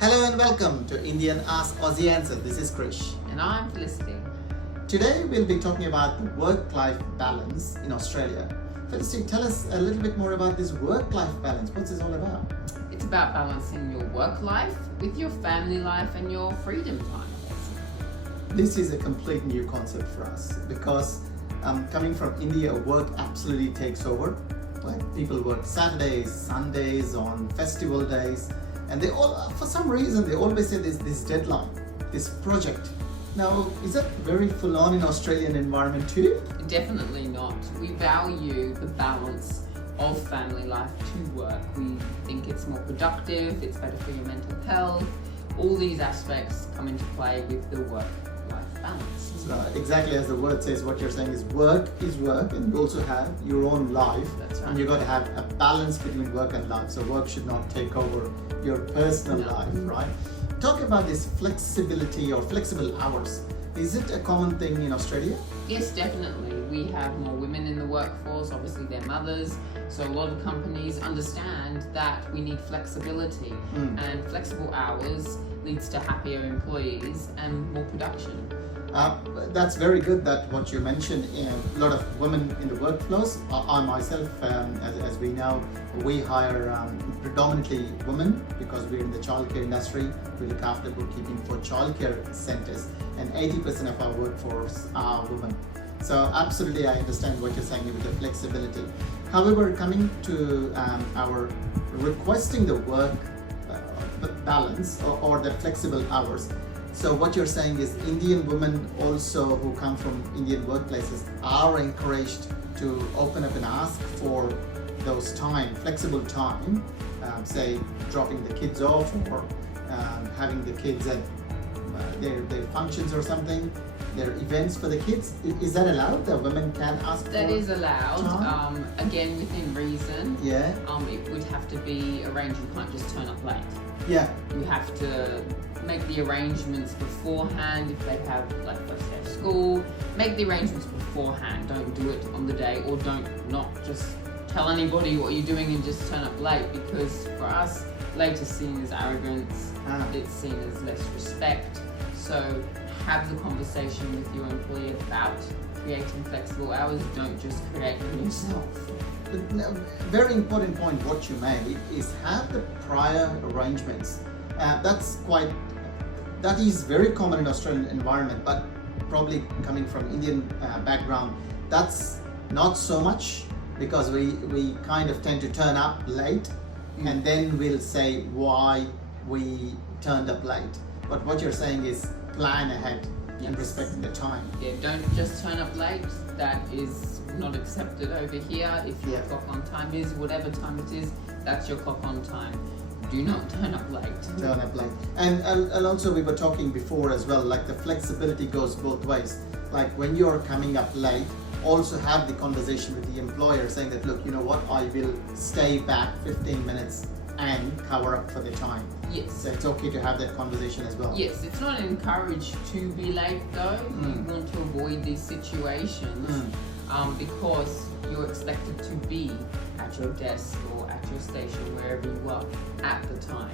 Hello and welcome to Indian Asks Aussie Answers. This is Krish. And I'm Felicity. Today we'll be talking about the work-life balance in Australia. Felicity, tell us a little bit more about this work-life balance. What's this all about? It's about balancing your work life with your family life and your freedom time. This is a complete new concept for us because coming from India, work absolutely takes over. Like people work Saturdays, Sundays, on festival days, and they all, for some reason, they always say there's this deadline, this project. Now, is that very full on in Australian environment too? Definitely not. We value the balance of family life to work. We think it's more productive, it's better for your mental health. All these aspects come into play with the work-life balance. So exactly as the word says, what you're saying is work, and you also have your own life. That's right. And you've got to have a balance between work and life. So work should not take over your personal life, right? Talk about this flexibility or flexible hours. Is it a common thing in Australia? Yes, definitely. We have more women in the workforce, obviously they're mothers, so a lot of companies understand that we need flexibility and flexible hours leads to happier employees and more production. That's very good that what you mentioned, a lot of women in the workforce. I myself, as we know, we hire predominantly women because we're in the childcare industry. We look after bookkeeping for childcare centers, and 80% of our workforce are women. So absolutely I understand what you're saying with the flexibility. However, coming to our requesting the work balance or the flexible hours. So what you're saying is Indian women also who come from Indian workplaces are encouraged to open up and ask for those flexible time, say dropping the kids off or having the kids at their functions or something, their events for the kids. Is that allowed? The women can ask for That is allowed, time? again within reason. Yeah. It would have to be arranged, you can't just turn up late. Yeah. You have to make the arrangements beforehand. If they have like first day of school, make the arrangements beforehand. Don't do it on the day, or not just tell anybody what you're doing and just turn up late, because for us, late is seen as arrogance, it's seen as less respect. So have the conversation with your employer about creating flexible hours. Don't just create them yourself. Very important point what you made is have the prior arrangements. That is very common in Australian environment, but probably coming from Indian background, that's not so much, because we kind of tend to turn up late and then we'll say why we turned up late. But what you're saying is plan ahead and respecting the time. Yeah, don't just turn up late. That is not accepted over here. If your clock on time is whatever time it is, that's your clock on time. Do not turn up late. Turn up late. And also we were talking before as well, like the flexibility goes both ways. Like when you're coming up late, also have the conversation with the employer saying that, look, you know what, I will stay back 15 minutes and cover up for the time. Yes. So it's okay to have that conversation as well. Yes, it's not encouraged to be late though. You want to avoid these situations because you're expected to be at your desk or at your station, wherever you are, at the time.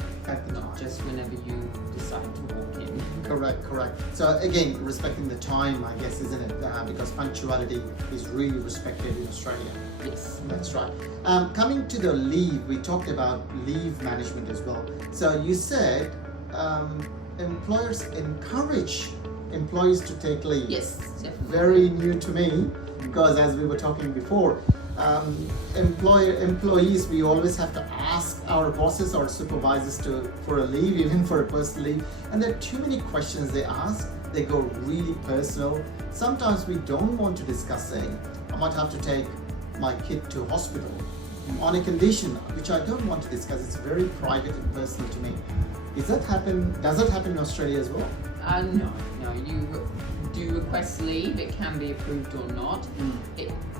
Not just whenever you decide to walk in. Correct. So again, respecting the time, I guess, isn't it? Because punctuality is really respected in Australia. Yes. That's right. Coming to the leave, we talked about leave management as well. So you said employers encourage employees to take leave. Yes, definitely. Very new to me, because as we were talking before, employees, we always have to ask our bosses or supervisors for a leave, even for a personal leave, and there are too many questions they ask. They go really personal. Sometimes we don't want to discuss saying, I might have to take my kid to hospital on a condition which I don't want to discuss. It's very private and personal to me. Does that happen in Australia as well? No. You do request leave. It can be approved or not.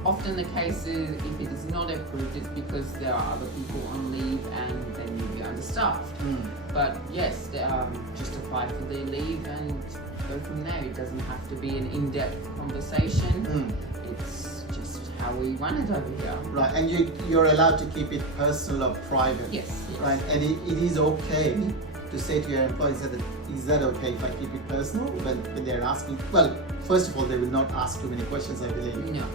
Often the case is, if it is not approved, it's because there are other people on leave and then you'll be understaffed. But yes, just apply for their leave and go from there. It doesn't have to be an in-depth conversation. It's just how we run it over here. Right, and you're allowed to keep it personal or private. Yes. Right, and it is okay to say to your employees that is that okay if I keep it personal when they're asking? Well, first of all, they will not ask too many questions, I believe. No.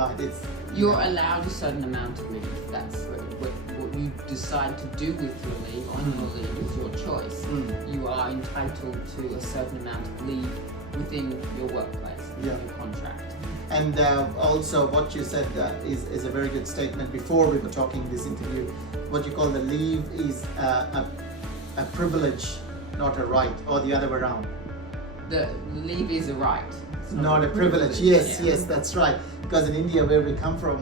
Right. You're allowed a certain amount of leave. That's what you decide to do with your leave on your leave is your choice. You are entitled to a certain amount of leave within your workplace, within your contract. And also what you said is a very good statement before we were talking this interview. What you call the leave is a privilege, not a right, or the other way around. The leave is a right. It's not a privilege. Yes, that's right. Because in India, where we come from,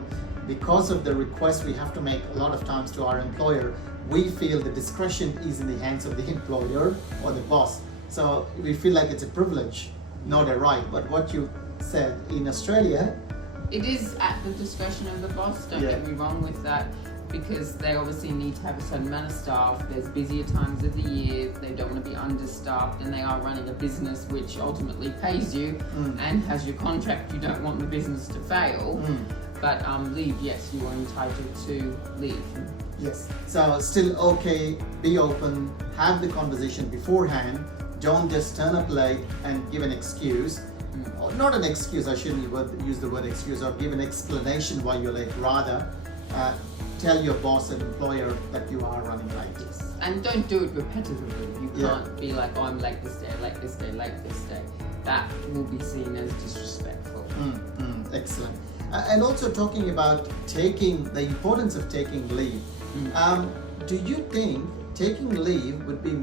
because of the request we have to make a lot of times to our employer, we feel the discretion is in the hands of the employer or the boss. So we feel like it's a privilege, not a right. But what you said in Australia, it is at the discretion of the boss. Don't get me wrong with that, because they obviously need to have a certain amount of staff. There's busier times of the year. They don't want to be understaffed, and they are running a business which ultimately pays you and has your contract. You don't want the business to fail. But leave, yes, you are entitled to leave. Yes. So still okay, be open, have the conversation beforehand. Don't just turn up late and give an excuse. Or not an excuse, I shouldn't use the word excuse, or give an explanation why you're late. Rather, tell your boss and employer that you are running late. Yes. And don't do it repetitively. You can't be like, oh, I'm late this day, late this day, late this day. That will be seen as disrespectful. Excellent. And also talking about the importance of taking leave. Do you think taking leave would be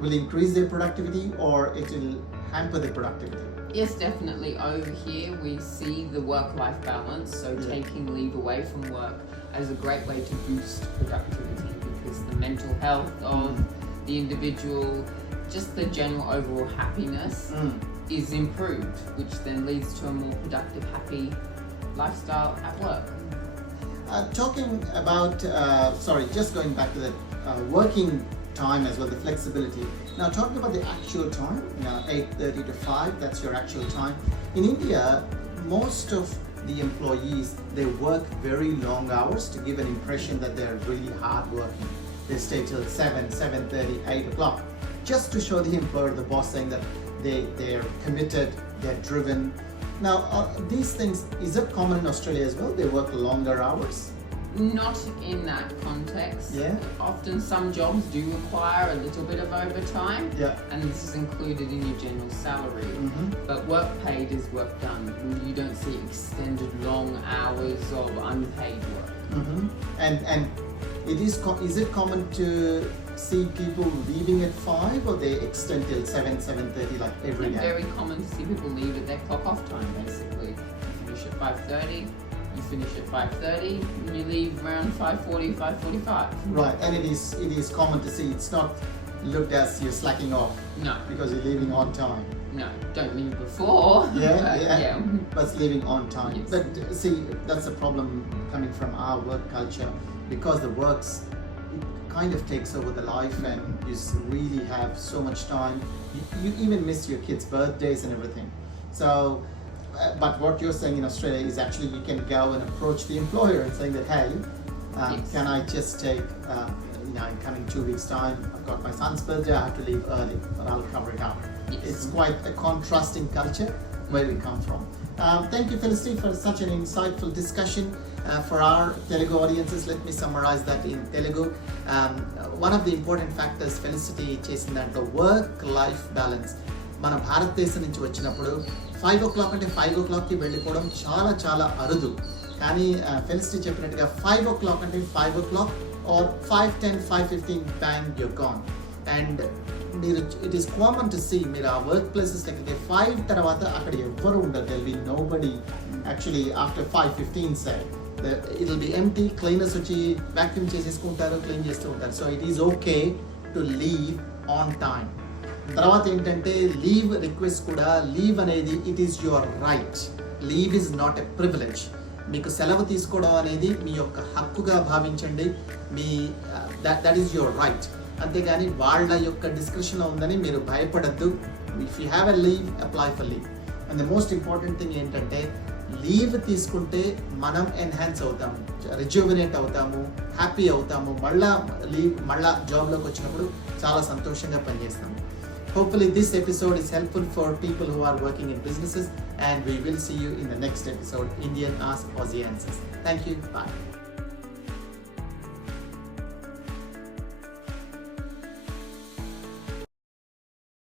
will increase their productivity, or it will hamper the productivity? Yes, definitely. Over here we see the work-life balance, so taking leave away from work as a great way to boost productivity, because the mental health of the individual, just the general overall happiness is improved, which then leads to a more productive, happy lifestyle at work. Talking about, just going back to the working time as well, the flexibility. Now talking about the actual time, 8:30 to 5, that's your actual time. In India, most of the employees, they work very long hours to give an impression that they're really hard working. They stay till 7, 7:30, 8 o'clock, just to show the employer, the boss, saying that they're committed, they're driven. Now, these things, is it common in Australia as well? They work longer hours? Not in that context. Often some jobs do require a little bit of overtime, and this is included in your general salary. But work paid is work done. You don't see extended long hours of unpaid work. And is it common to see people leaving at 5, or they extend till 7, 7:30 like every day? It's very common to see people leave at their clock off time, basically. You finish at 5:30, you finish at 5:30, and you leave around 5:40, 5:45. Right, and it is common to see, it's not looked as you're slacking off. No. Because you're leaving on time. No, don't leave before. But it's leaving on time. Yes. But see, that's a problem coming from our work culture, because the works kind of takes over the life, and you really have so much time. You even miss your kids' birthdays and everything. So, but what you're saying in Australia is actually you can go and approach the employer and saying that, hey, can I just take, in coming 2 weeks' time, I've got my son's birthday, I have to leave early, but I'll cover it up. It's quite a contrasting culture where we come from. Thank you, Felicity, for such an insightful discussion. For our Telugu audiences, let me summarize that in Telugu. One of the important factors Felicity చేసిన దాంట్లో work-life balance. మన భారతదేశం నుంచి వచ్చినప్పుడు 5 o'clock అంటే 5 o'clockకి వెళ్ళిపోవడం చాలా చాలా అరుదు. కానీ Felicity చెప్పినట్టుగా 5 o'clock అంటే 5 o'clock or 5:10, 5:15 bang, you're gone. And it is common to see మీరు ఆ వర్క్ ప్లేసెస్ లెక్కకి 5 తర్వాత అక్కడ ఎవ్వరు ఉండరు. There will be nobody actually after 5:15 say. It'll be empty, cleaners వచ్చి vacuum చేసేసుకుంటారు, క్లీన్ చేస్తూ ఉంటారు. So it is okay to leave on time. తర్వాత ఏంటంటే లీవ్ రిక్వెస్ట్ కూడా, లీవ్ అనేది it is your right. Leave is not a privilege. మీకు సెలవు తీసుకోవడం అనేది మీ యొక్క హక్కుగా భావించండి. That is your right. అంతేగాని వాళ్ళ యొక్క డిస్క్రిప్షన్ ఉందని మీరు భయపడద్దు. If you have a leave, apply for leave. And the most important thing ఏంటంటే లీవ్ తీసుకుంటే మనం ఎన్హాన్స్ అవుతాము, రిజ్యూవినేట్ అవుతాము, హ్యాపీ అవుతాము, మళ్ళా జాబ్లోకి వచ్చినప్పుడు చాలా సంతోషంగా పనిచేస్తాము. Hopefully this episode is helpful for people who are working in businesses, and we will see you in the next episode, Indian Asks Aussie Answers. Thank you. Bye.